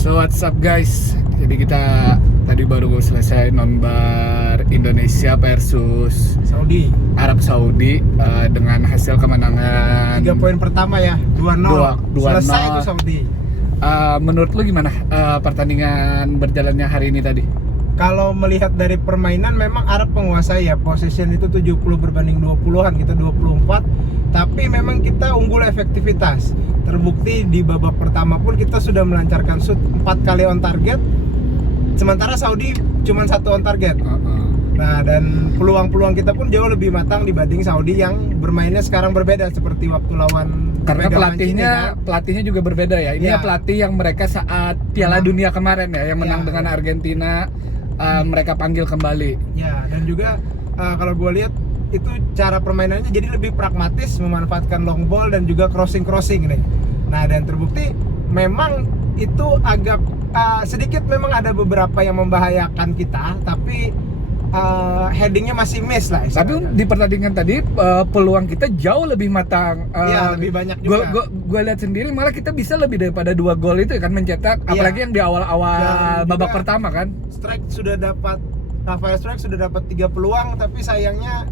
So what's up guys? Jadi kita tadi baru selesai nonbar Indonesia versus Arab Saudi dengan hasil kemenangan 3 poin pertama ya, 2-0. 2-0. Selesai itu Saudi. Menurut lu gimana pertandingan berjalannya hari ini tadi? Kalau melihat dari permainan memang Arab penguasai ya, possession itu 70 berbanding 20-an, kita 24. Tapi memang kita unggul efektivitas. Terbukti di babak pertama pun kita sudah melancarkan shoot 4 kali on target. Sementara Saudi cuma 1 on target. Nah, dan peluang-peluang kita pun jauh lebih matang dibanding Saudi yang bermainnya sekarang berbeda seperti waktu lawan. Karena pelatihnya juga berbeda ya. Ini ya pelatih yang mereka saat Piala Dunia kemarin ya, yang menang dengan Argentina, mereka panggil kembali. Ya, dan juga kalau gue lihat itu cara permainannya jadi lebih pragmatis, memanfaatkan long ball dan juga crossing nih. Nah, dan terbukti memang itu agak sedikit memang ada beberapa yang membahayakan kita, tapi headingnya masih miss lah istilahnya. Tapi di pertandingan tadi peluang kita jauh lebih matang. Iya, lebih banyak juga. Gue lihat sendiri malah kita bisa lebih daripada 2 gol itu kan mencetak, apalagi yang di awal-awal babak pertama kan. Rafael Strike sudah dapat 3 peluang, tapi sayangnya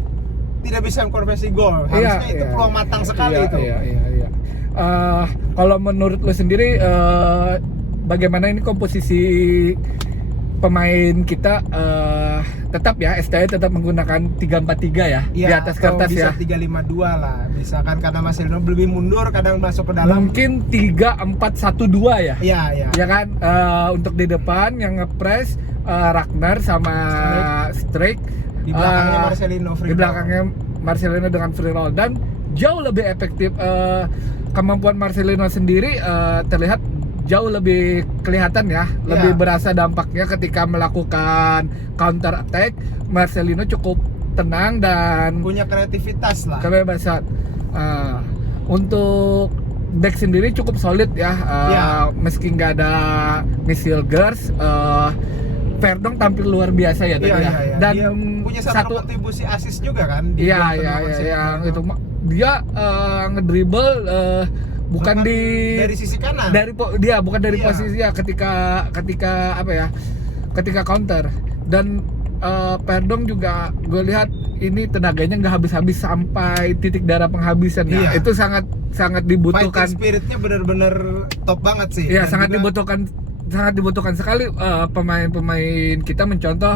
tidak bisa mengkonversi gol. Harusnya itu peluang matang sekali itu. Iya. Kalau menurut lo sendiri bagaimana ini komposisi pemain kita? Tetap ya, STI tetap menggunakan 3-4-3 ya, di atas kertas bisa ya. 3-5-2 lah. Misalkan karena Marcelino lebih mundur, kadang masuk ke dalam. Mungkin 3-4-1-2 ya. Iya. Ya kan, untuk di depan yang ngepres Ragnar sama Strike. Di belakangnya Marcelino free roll. Di belakangnya Marcelino dengan free roll, dan jauh lebih efektif. Kemampuan Marcelino sendiri terlihat jauh lebih kelihatan ya, lebih berasa dampaknya ketika melakukan counter attack. Marcelino cukup tenang dan punya kreativitas lah, kebebasan. Untuk back sendiri cukup solid ya, meski nggak ada Michel Gers, Verdong tampil luar biasa ya tadi ya. Dan dia punya satu kontribusi assist juga kan. Iya, itu dia ngedribble bukan dari sisi kanan. Dia bukan dari posisi ya, ketika apa ya? Ketika counter. Dan Verdong juga gue lihat ini tenaganya nggak habis-habis sampai titik darah penghabisan ya. Itu sangat dibutuhkan. Fighting spiritnya benar-benar top banget sih. Iya, sangat dibutuhkan sekali pemain-pemain kita mencontoh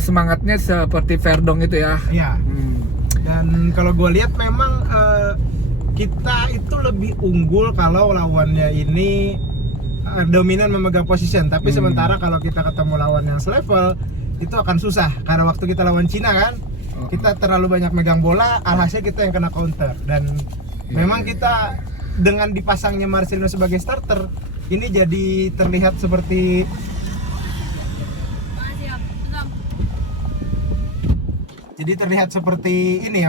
semangatnya seperti Verdong itu ya. Iya. Dan kalau gue lihat memang kita itu lebih unggul kalau lawannya ini dominan memegang position. Tapi sementara kalau kita ketemu lawan yang selevel itu akan susah, karena waktu kita lawan Cina kan kita terlalu banyak megang bola, alhasil kita yang kena counter. Dan memang kita dengan dipasangnya Marcelino sebagai starter ini jadi terlihat seperti ini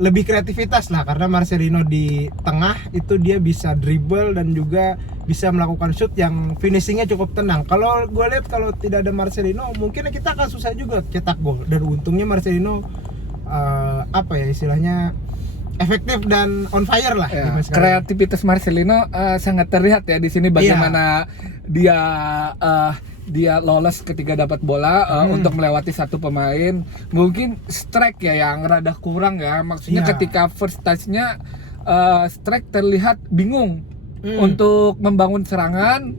lebih kreativitas lah, karena Marcelino di tengah itu dia bisa dribble dan juga bisa melakukan shoot yang finishingnya cukup tenang. Kalau gue lihat kalau tidak ada Marcelino mungkin kita akan susah juga cetak gol. Dan untungnya Marcelino istilahnya efektif dan on fire lah. Ya, kreativitas Marcelino sangat terlihat ya di sini, bagaimana dia lolos ketika dapat bola untuk melewati satu pemain. Mungkin Strike ya yang rada kurang ya. Maksudnya ketika first touch-nya Strike terlihat bingung untuk membangun serangan,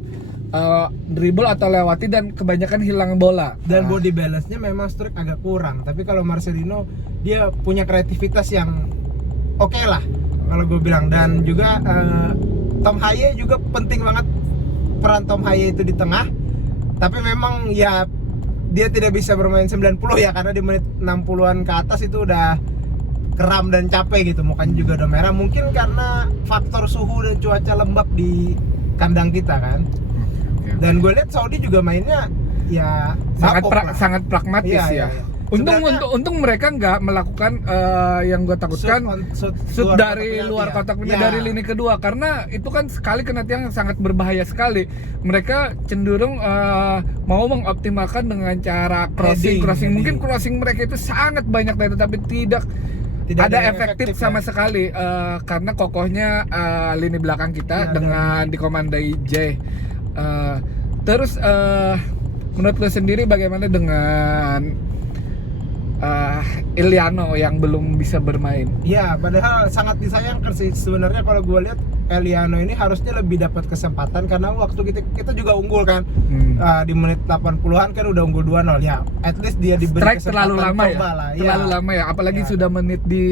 dribble atau lewati, dan kebanyakan hilang bola. Dan body balance-nya memang Strike agak kurang. Tapi kalau Marcelino dia punya kreativitas yang oke lah kalau gue bilang. Dan juga Tom Haye juga penting banget, peran Tom Haye itu di tengah. Tapi memang ya dia tidak bisa bermain 90 ya, karena di menit 60-an ke atas itu udah keram dan capek gitu, mukanya juga udah merah. Mungkin karena faktor suhu dan cuaca lembab di kandang kita kan. Dan gue lihat Saudi juga mainnya ya sangat pragmatis ya. Untung mereka nggak melakukan yang gue takutkan, shoot dari luar kotak penalti, dari lini kedua, karena itu kan sekali kena tiang sangat berbahaya sekali. Mereka cenderung mau mengoptimalkan dengan cara crossing. Mungkin crossing mereka itu sangat banyak, tetapi tidak tidak ada yang efektif ya. sama sekali karena kokohnya lini belakang kita Ya, dengan dikomandai J. Terus menurut lo sendiri bagaimana dengan Iliano yang belum bisa bermain? Ya, padahal sangat disayangkan sih sebenarnya kalau gue lihat Iliano ini harusnya lebih dapat kesempatan karena waktu kita juga unggul kan. Di menit 80-an kan udah unggul 2-0 ya. At least dia diberi Strike kesempatan terlalu lama ya. lah. Terlalu lama ya, apalagi Ya. sudah menit di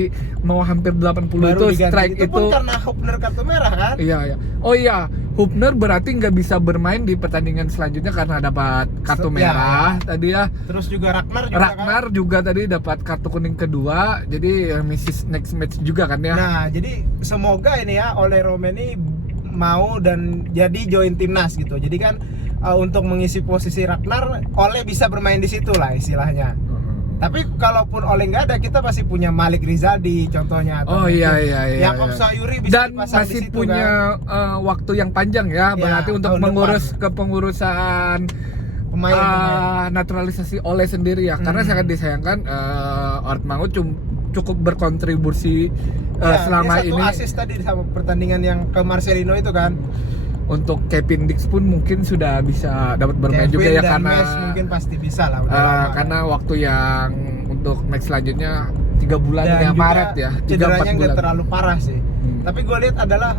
mau hampir 80 Baru itu diganti. strike Itu pun itu. karena Hubner kartu merah kan. Iya, iya. Oh iya, Hubner berarti nggak bisa bermain di pertandingan selanjutnya karena dapat kartu Ya. merah tadi ya. Terus juga Ragnar juga Ragnar kan. juga tadi dapat kartu kuning kedua, jadi miss next match juga kan ya. Nah, jadi semoga ini ya Ole Romeni mau dan jadi join timnas gitu. Jadi kan untuk mengisi posisi Ragnar, Ole bisa bermain di situ lah istilahnya. Tapi kalaupun Ole nggak ada, kita masih punya Malik Rizaldi contohnya. Oh iya iya iya. Yakob iya. Sayuri bisa Dan dipasang masih di situ, punya kan. waktu yang panjang ya, berarti untuk tahun mengurus depan. kepengurusan Pemain. naturalisasi Ole sendiri ya. Karena sangat disayangkan Ort Mangut cukup berkontribusi selama dia satu ini. asis tadi sama pertandingan yang ke Marcelino itu kan. Untuk Kevin Dix pun mungkin sudah bisa dapat bermain Kevin juga ya dan karena Mes mungkin pasti bisa lah. Udah lama. karena waktu yang untuk match selanjutnya 3 bulan Dan ya juga Maret ya, 3-4 cederanya nggak bulan. terlalu parah sih. Tapi gue lihat adalah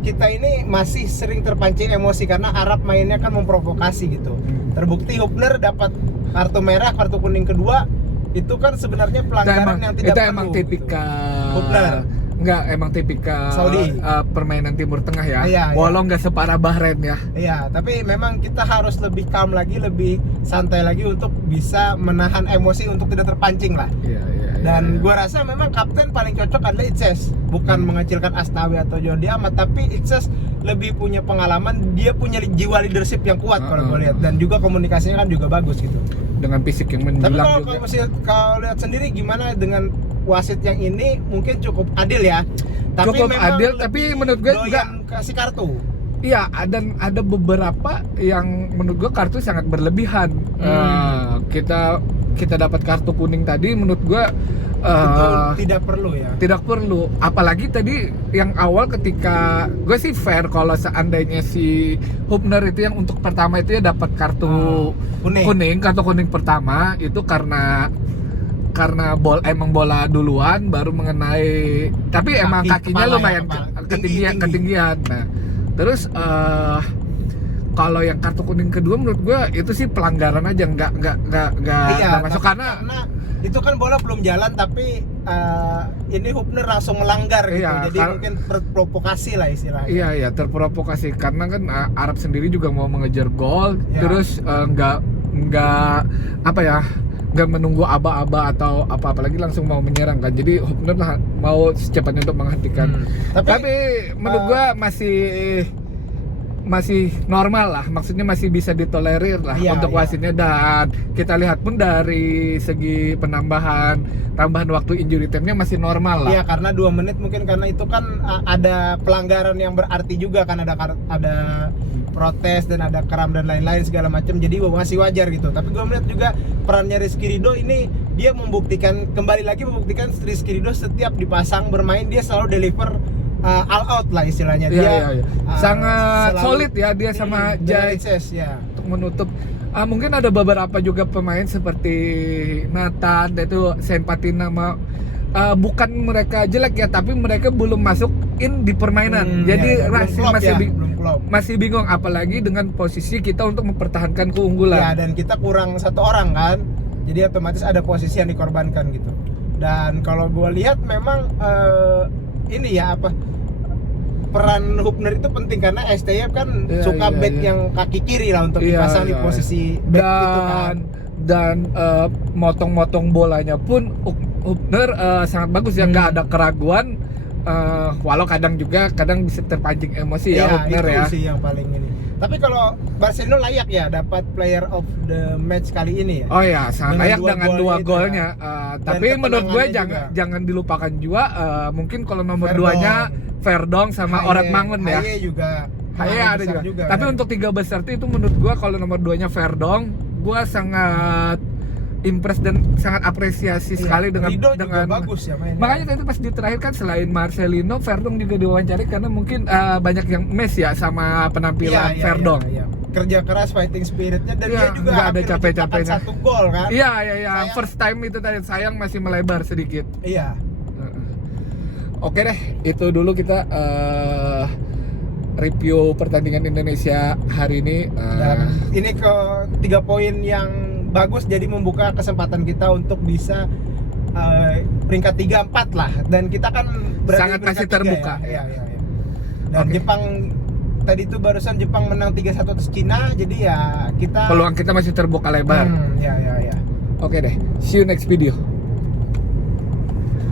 kita ini masih sering terpancing emosi karena Arab mainnya kan memprovokasi gitu. Terbukti Hubner dapat kartu merah, kartu kuning kedua itu kan sebenarnya pelanggaran yang tidak itu perlu. emang tipikal Hubner. Enggak, emang tipikal Saudi. Permainan Timur Tengah ya. Iya, Walau nggak separah Bahrain ya. Iya, tapi memang kita harus lebih calm lagi, lebih santai lagi untuk bisa menahan emosi untuk tidak terpancing lah. Iya, iya. Dan gua rasa memang kapten paling cocok adalah Itses. Bukan mengecilkan Asnawi atau Jordi Amat, tapi Itses lebih punya pengalaman, dia punya jiwa leadership yang kuat kalau gua lihat, dan juga komunikasinya kan juga bagus gitu. Dengan fisik yang Tapi menjulang kalau juga. kalau lihat sendiri gimana dengan wasit yang ini mungkin cukup adil ya. Tapi Cukup memang adil, lebih tapi menurut gue juga doyan kasih kartu. iya, dan ada beberapa yang menurut gue kartu sangat berlebihan. Kita dapat kartu kuning tadi menurut gue Betul, tidak perlu ya. tidak perlu, apalagi tadi yang awal ketika gue sih fair kalau seandainya si Hubner itu yang untuk pertama itu ya dapat kartu kuning, kartu kuning pertama itu karena emang bola duluan baru mengenai, tapi emang kakinya kepala lumayan ya, kepala. ketinggian. Nah, terus kalau yang kartu kuning kedua menurut gue itu sih pelanggaran aja, nggak masuk karena itu kan bola belum jalan tapi ini Hubner langsung melanggar gitu. Iya, Jadi mungkin terprovokasi lah istilahnya. iya terprovokasi karena kan Arab sendiri juga mau mengejar gol, Ya. terus nggak apa ya, nggak menunggu aba-aba atau apalagi langsung mau menyerang kan, jadi Hubner mau secepatnya untuk menghentikan. Tapi menurut gua masih normal lah, maksudnya masih bisa ditolerir lah untuk wasitnya, dan kita lihat pun dari segi tambahan waktu injury time-nya masih normal lah. Iya, karena 2 menit mungkin, karena itu kan ada pelanggaran yang berarti juga kan, ada protes dan ada kram dan lain-lain segala macam, jadi masih wajar gitu. Tapi gue melihat juga perannya Rizky Ridho ini, dia kembali lagi membuktikan Rizky Ridho setiap dipasang bermain dia selalu deliver all out lah istilahnya. Dia sangat solid ya dia sama Jai ya. untuk menutup. Mungkin ada beberapa juga pemain seperti Nathan itu Sempatina, bukan mereka jelek ya, tapi mereka belum masuk in di permainan. Jadi masih bingung, apalagi dengan posisi kita untuk mempertahankan keunggulan. Ya, dan kita kurang 1 orang kan, jadi otomatis ada posisi yang dikorbankan gitu. Dan kalau gue lihat memang ini ya peran Hubner itu penting karena STY kan suka back yang kaki kiri lah untuk dipasang di posisi back itu kan. Dan motong-motong bolanya pun Hubner sangat bagus ya, nggak ada keraguan. Walau kadang bisa terpancing emosi ya Hubner itu ya. sih yang paling ini. Tapi kalau Barcelona layak ya dapat player of the match kali ini ya. Oh ya, sangat layak dengan 2 golnya. Tapi menurut gue jangan dilupakan juga mungkin kalau nomor 2-nya Verdong sama Orat Mangun ya. Haye juga. Haye ada juga. Tapi untuk 3 besar itu menurut gue kalau nomor 2-nya Verdong, gue sangat impress dan sangat apresiasi sekali dengan Rido juga dengan bagus ya mainnya. makanya tadi pas di terakhir kan selain Marcelino, Verdong juga diwawancari karena mungkin banyak yang mes ya sama penampilan Verdong. Iya. Kerja keras, fighting spiritnya, dan Iya, dia juga nggak ada hampir capek-capeknya. menciptakan 1 gol kan. Iya, Sayang. first time itu tadi sayang masih melebar sedikit. Iya. Oke deh, itu dulu kita review pertandingan Indonesia hari ini. Dan ini ke 3 poin yang bagus, jadi membuka kesempatan kita untuk bisa peringkat 3-4 lah, dan kita kan berada Sangat di peringkat masih 3 terbuka. ya. Iya. Dan Oke. Jepang tadi itu barusan Jepang menang 3-1 atas Cina, jadi ya kita Peluang kita masih terbuka lebar. ya. Oke deh, see you next video.